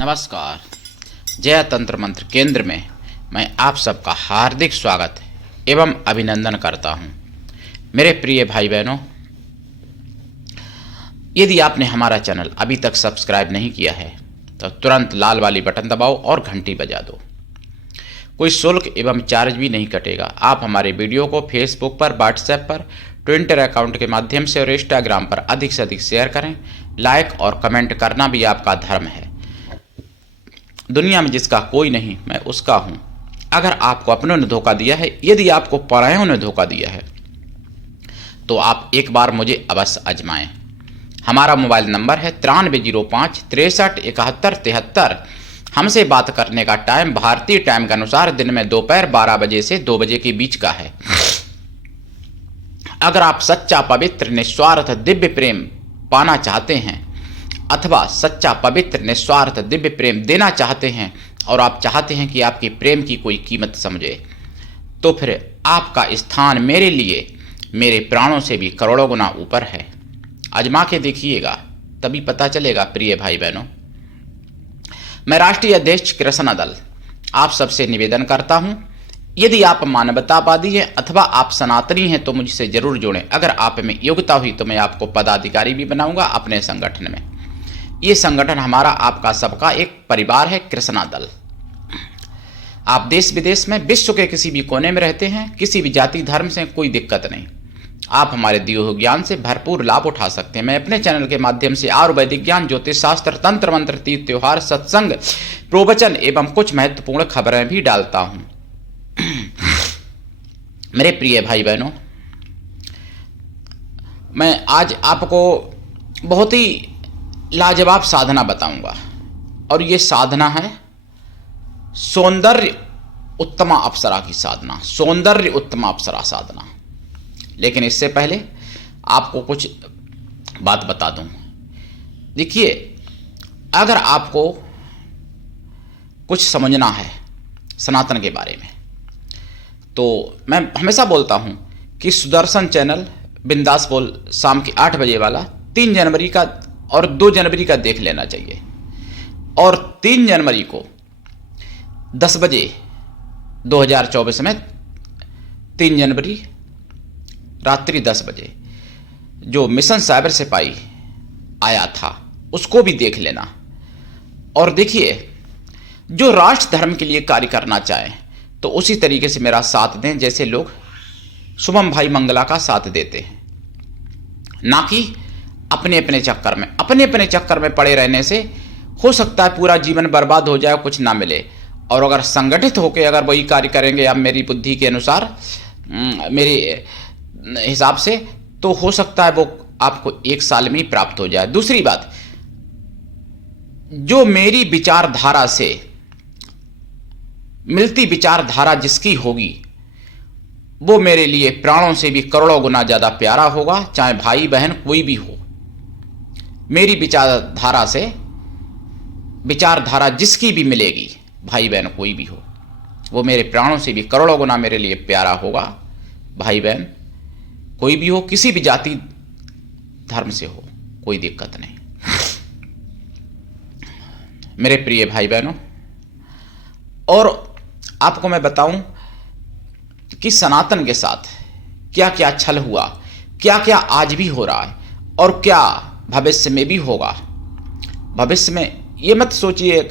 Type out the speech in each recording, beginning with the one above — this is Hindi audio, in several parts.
नमस्कार। जय तंत्र मंत्र केंद्र में मैं आप सबका हार्दिक स्वागत एवं अभिनंदन करता हूं। मेरे प्रिय भाई बहनों, यदि आपने हमारा चैनल अभी तक सब्सक्राइब नहीं किया है तो तुरंत लाल वाली बटन दबाओ और घंटी बजा दो। कोई शुल्क एवं चार्ज भी नहीं कटेगा। आप हमारे वीडियो को फेसबुक पर, व्हाट्सएप पर, ट्विटर अकाउंट के माध्यम से और इंस्टाग्राम पर अधिक से अधिक शेयर करें। लाइक और कमेंट करना भी आपका धर्म है। दुनिया में जिसका कोई नहीं, मैं उसका हूं। अगर आपको अपनों ने धोखा दिया है, यदि आपको परायों ने धोखा दिया है, तो आप एक बार मुझे अवश्य आजमाएं। हमारा मोबाइल नंबर है 9305 63 71 73। हमसे बात करने का टाइम भारतीय टाइम के अनुसार दिन में दोपहर 12 बजे से 2 बजे के बीच का है। अगर आप सच्चा, पवित्र, निस्वार्थ दिव्य प्रेम पाना चाहते हैं अथवा सच्चा, पवित्र, निस्वार्थ दिव्य प्रेम देना चाहते हैं और आप चाहते हैं कि आपके प्रेम की कोई कीमत समझे, तो फिर आपका स्थान मेरे लिए मेरे प्राणों से भी करोड़ों गुना ऊपर है। आजमा के देखिएगा, तभी पता चलेगा। प्रिय भाई बहनों, मैं राष्ट्रीय अध्यक्ष कृष्णा दल आप सबसे निवेदन करता हूं, यदि आप मानवतावादी हैं अथवा आप सनातनी हैं तो मुझसे जरूर जुड़ें। अगर आप में योग्यता हुई तो मैं आपको पदाधिकारी भी बनाऊंगा अपने संगठन में। ये संगठन हमारा, आपका, सबका एक परिवार है, कृष्णा दल। आप देश विदेश में, विश्व के किसी भी कोने में रहते हैं, किसी भी जाति धर्म से कोई दिक्कत नहीं, आप हमारे दिए हुए ज्ञान से भरपूर लाभ उठा सकते हैं। मैं अपने चैनल के माध्यम से आयुर्वैदिक ज्ञान, ज्योतिष शास्त्र, तंत्र मंत्र, तीर्थ त्योहार, सत्संग, प्रवचन एवं कुछ महत्वपूर्ण खबरें भी डालता हूं। मेरे प्रिय भाई बहनों, मैं आज आपको बहुत ही लाजवाब साधना बताऊंगा और ये साधना है सौंदर्य उत्तमा अप्सरा की साधना, सौंदर्य उत्तमा अप्सरा साधना। लेकिन इससे पहले आपको कुछ बात बता दूं। देखिए, अगर आपको कुछ समझना है सनातन के बारे में, तो मैं हमेशा बोलता हूं कि सुदर्शन चैनल बिंदास बोल शाम के 8 बजे वाला 3 जनवरी का और 2 जनवरी का देख लेना चाहिए। और 3 जनवरी को 10 बजे 2024 में 3 जनवरी रात्रि 10 बजे जो मिशन साइबर सिपाही आया था उसको भी देख लेना। और देखिए, जो राष्ट्र धर्म के लिए कार्य करना चाहें तो उसी तरीके से मेरा साथ दें जैसे लोग शुभम भाई मंगला का साथ देते हैं, ना कि अपने अपने चक्कर में पड़े रहने से हो सकता है पूरा जीवन बर्बाद हो जाए, कुछ ना मिले। और अगर संगठित होकर अगर वही कार्य करेंगे अब मेरी बुद्धि के अनुसार, मेरे हिसाब से, तो हो सकता है वो आपको 1 साल में ही प्राप्त हो जाए। दूसरी बात, जो मेरी विचारधारा से मिलती विचारधारा जिसकी होगी वो मेरे लिए प्राणों से भी करोड़ों गुना ज्यादा प्यारा होगा, चाहे भाई बहन कोई भी हो। मेरी विचारधारा से विचारधारा जिसकी भी मिलेगी, भाई बहन कोई भी हो, वो मेरे प्राणों से भी करोड़ों गुना मेरे लिए प्यारा होगा। भाई बहन कोई भी हो, किसी भी जाति धर्म से हो, कोई दिक्कत नहीं। मेरे प्रिय भाई बहनों, और आपको मैं बताऊं कि सनातन के साथ क्या क्या छल हुआ, क्या क्या आज भी हो रहा है और क्या भविष्य में भी होगा। भविष्य में ये मत सोचिए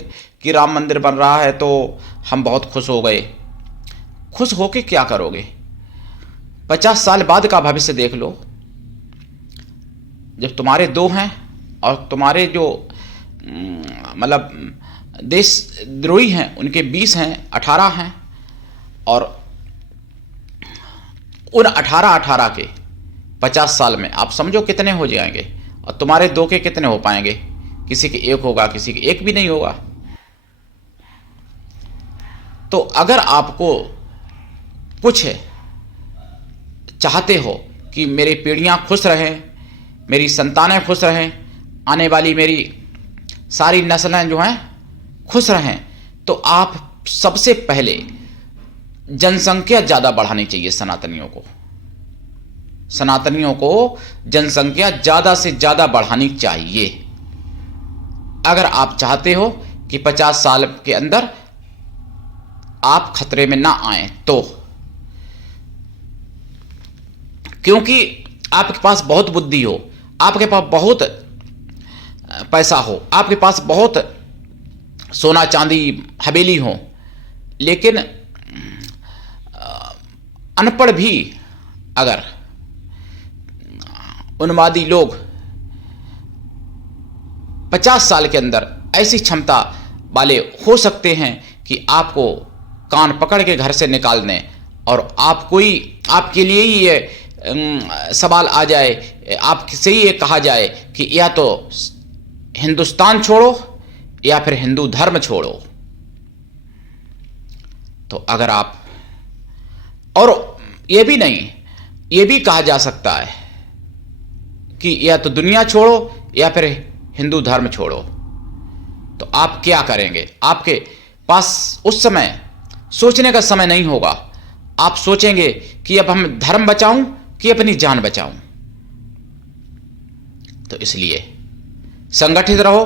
कि राम मंदिर बन रहा है तो हम बहुत खुश हो गए। खुश होके क्या करोगे? 50 साल बाद का भविष्य देख लो। जब तुम्हारे 2 हैं और तुम्हारे जो मतलब देशद्रोही हैं उनके 20 हैं, 18 हैं, और उन 18 के 50 साल में आप समझो कितने हो जाएंगे, और तुम्हारे 2 के कितने हो पाएंगे? किसी के 1 होगा, किसी के 1 भी नहीं होगा। तो अगर आपको कुछ चाहते हो कि मेरी पीढ़ियां खुश रहें, मेरी संतानें खुश रहें, आने वाली मेरी सारी नस्लें जो हैं खुश रहें, तो आप सबसे पहले जनसंख्या ज़्यादा बढ़ानी चाहिए। सनातनियों को जनसंख्या ज़्यादा से ज़्यादा बढ़ानी चाहिए। अगर आप चाहते हो कि 50 साल के अंदर आप खतरे में ना आए तो, क्योंकि आपके पास बहुत बुद्धि हो, आपके पास बहुत पैसा हो, आपके पास बहुत सोना चांदी हवेली हो, लेकिन अनपढ़ भी अगर उन्मादी लोग 50 साल के अंदर ऐसी क्षमता वाले हो सकते हैं कि आपको कान पकड़ के घर से निकाल दें और आपके लिए ही ये सवाल आ जाए, आपसे ही ये कहा जाए कि या तो हिंदुस्तान छोड़ो या फिर हिंदू धर्म छोड़ो। तो अगर आप, और ये भी नहीं, ये भी कहा जा सकता है कि या तो दुनिया छोड़ो या फिर हिंदू धर्म छोड़ो, तो आप क्या करेंगे? आपके पास उस समय सोचने का समय नहीं होगा। आप सोचेंगे कि अब हम धर्म बचाऊं कि अपनी जान बचाऊं। तो इसलिए संगठित रहो,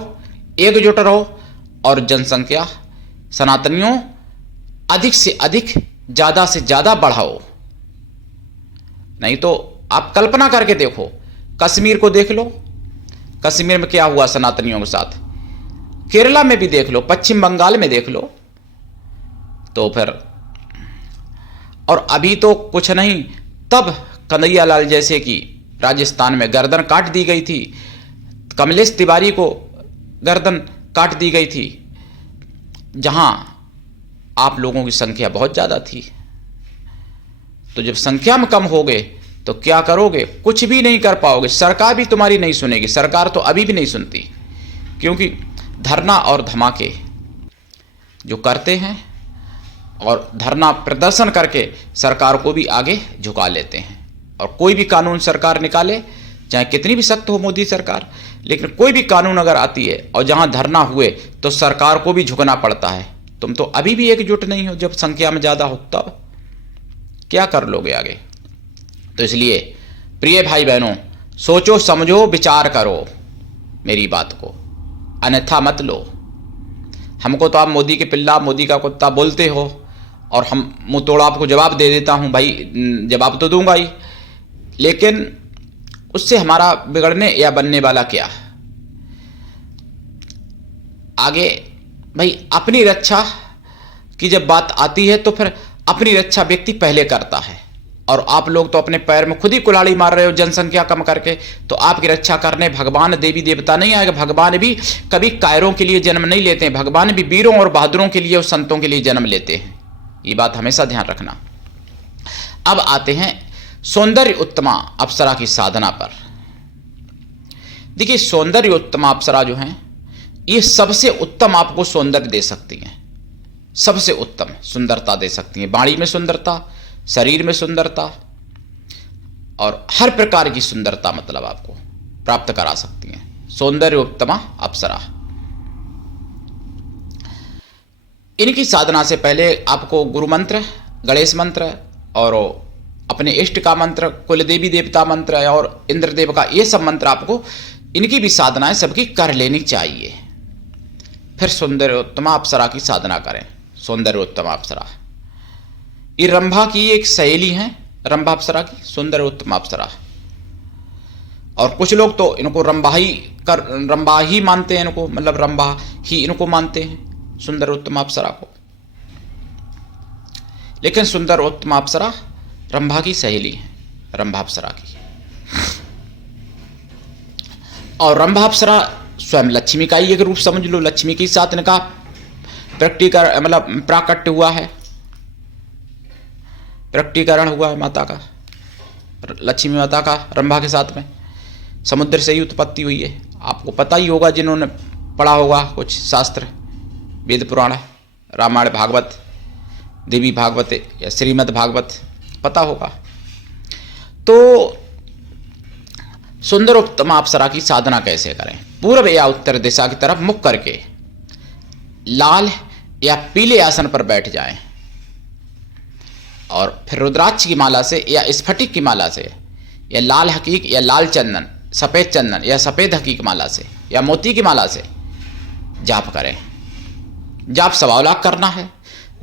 एकजुट रहो और जनसंख्या सनातनियों अधिक से अधिक, ज्यादा से ज्यादा बढ़ाओ। नहीं तो आप कल्पना करके देखो, कश्मीर को देख लो, कश्मीर में क्या हुआ सनातनियों के साथ, केरला में भी देख लो, पश्चिम बंगाल में देख लो, तो फिर, और अभी तो कुछ नहीं, तब कन्हैयालाल जैसे कि राजस्थान में गर्दन काट दी गई थी, कमलेश तिवारी को गर्दन काट दी गई थी, जहां आप लोगों की संख्या बहुत ज्यादा थी। तो जब संख्या में कम हो गए तो क्या करोगे? कुछ भी नहीं कर पाओगे, सरकार भी तुम्हारी नहीं सुनेगी। सरकार तो अभी भी नहीं सुनती, क्योंकि धरना और धमाके जो करते हैं और धरना प्रदर्शन करके सरकार को भी आगे झुका लेते हैं। और कोई भी कानून सरकार निकाले, चाहे कितनी भी सख्त हो मोदी सरकार, लेकिन कोई भी कानून अगर आती है और जहां धरना हुए तो सरकार को भी झुकना पड़ता है। तुम तो अभी भी एकजुट नहीं हो, जब संख्या में ज्यादा हो तब क्या कर लोगे आगे? तो इसलिए प्रिय भाई बहनों, सोचो समझो विचार करो मेरी बात को, अन्यथा मत लो। हमको तो आप मोदी के पिल्ला, मोदी का कुत्ता बोलते हो और हम मुंह तोड़ आपको जवाब दे देता हूं। भाई जवाब तो दूंगा ही, लेकिन उससे हमारा बिगड़ने या बनने वाला क्या? आगे भाई अपनी रक्षा की जब बात आती है तो फिर अपनी रक्षा व्यक्ति पहले करता है, और आप लोग तो अपने पैर में खुद ही कुल्हाड़ी मार रहे हो जनसंख्या कम करके। तो आपकी रक्षा करने भगवान देवी देवता नहीं आएगा। भगवान भी कभी कायरों के लिए जन्म नहीं लेते हैं, भगवान भी वीरों और बहादुरों के लिए और संतों के लिए जन्म लेते हैं। ये बात हमेशा ध्यान रखना। अब आते हैं सौंदर्य उत्तमा अप्सरा की साधना पर। देखिए, सौंदर्य उत्तमा अप्सरा जो हैं, ये सबसे उत्तम आपको सौंदर्य दे सकती हैं, सबसे उत्तम सुंदरता दे सकती हैं। वाणी में सुंदरता, शरीर में सुंदरता और हर प्रकार की सुंदरता मतलब आपको प्राप्त करा सकती हैं सौंदर्य उत्तमा अप्सरा। इनकी साधना से पहले आपको गुरु मंत्र, गणेश मंत्र और अपने इष्ट का मंत्र, कुल देवी देवता मंत्र और इंद्रदेव का, ये सब मंत्र आपको, इनकी भी साधनाएं सबकी कर लेनी चाहिए। फिर सौंदर्योत्तमा अप्सरा की साधना करें। सौंदर्योत्तमा अप्सरा ये रंभा की एक सहेली है, रंभा अप्सरा की सौंदर्योत्तमा अप्सरा। और कुछ लोग तो इनको रंभा ही मानते हैं, इनको मतलब रंभा ही इनको मानते हैं सुंदरोत्तमा अप्सरा को। लेकिन सुंदरोत्तमा अप्सरा रंभा की सहेली है, रंभा अप्सरा की। और रंभा अप्सरा स्वयं लक्ष्मी का ही एक रूप समझ लो। लक्ष्मी के साथ इनका प्राकट्य हुआ है, प्रकटीकरण हुआ है माता का, लक्ष्मी माता का रंभा के साथ में। समुद्र से ही उत्पत्ति हुई है। आपको पता ही होगा, जिन्होंने पढ़ा होगा कुछ शास्त्र, वेद पुराण, रामायण, भागवत, देवी भागवत या श्रीमद् भागवत पता होगा। तो सुंदरोत्तमा अप्सरा की साधना कैसे करें? पूर्व या उत्तर दिशा की तरफ मुख करके लाल या पीले आसन पर बैठ जाएं और फिर रुद्राक्ष की माला से या स्फटिक की माला से या लाल हकीक या लाल चंदन, सफ़ेद चंदन या सफ़ेद हकीक माला से या मोती की माला से जाप करें। जाप 1.25 लाख करना है।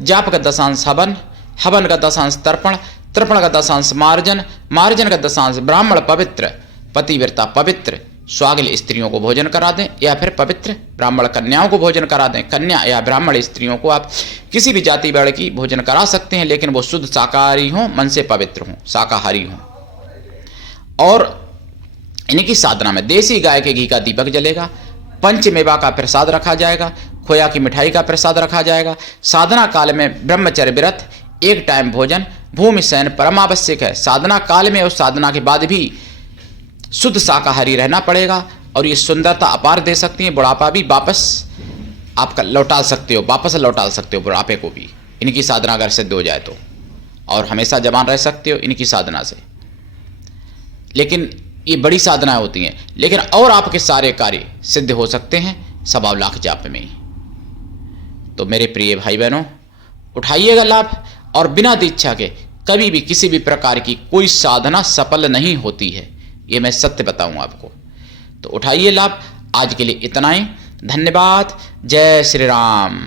जाप का 10 हवन, हवन का 10 तर्पण, तर्पण का 10 मार्जन, मार्जन का 10 ब्राह्मण पवित्र, पतिव्रता पवित्र स्वागल स्त्रियों को भोजन करा दें, या फिर पवित्र ब्राह्मण कन्याओं को भोजन करा दें। कन्या या ब्राह्मण स्त्रियों को आप किसी भी जाति वर्ण की भोजन करा सकते हैं, लेकिन वो शुद्ध शाकाहारी हों, मन से पवित्र हों, शाकाहारी हों। और इनकी साधना में देसी गाय के घी का दीपक जलेगा, पंचमेवा का प्रसाद रखा जाएगा, खोया की मिठाई का प्रसाद रखा जाएगा। साधना काल में ब्रह्मचर्य व्रत, 1 टाइम भोजन, भूमि शयन परम आवश्यक है। साधना काल में और साधना के बाद भी शुद्ध शाकाहारी रहना पड़ेगा, और ये सुंदरता अपार दे सकती है। बुढ़ापा भी वापस आपका लौटा सकते हो, वापस लौटा सकते हो बुढ़ापे को भी, इनकी साधना अगर सिद्ध हो जाए तो, और हमेशा जवान रह सकते हो इनकी साधना से। लेकिन ये बड़ी साधनाएं होती हैं, लेकिन और आपके सारे कार्य सिद्ध हो सकते हैं 1.25 लाख जाप में। तो मेरे प्रिय भाई बहनों, उठाइएगा लाभ, और बिना दीक्षा के कभी भी किसी भी प्रकार की कोई साधना सफल नहीं होती है, ये मैं सत्य बताऊं आपको। तो उठाइए लाभ। आज के लिए इतना ही, धन्यवाद। जय श्री राम।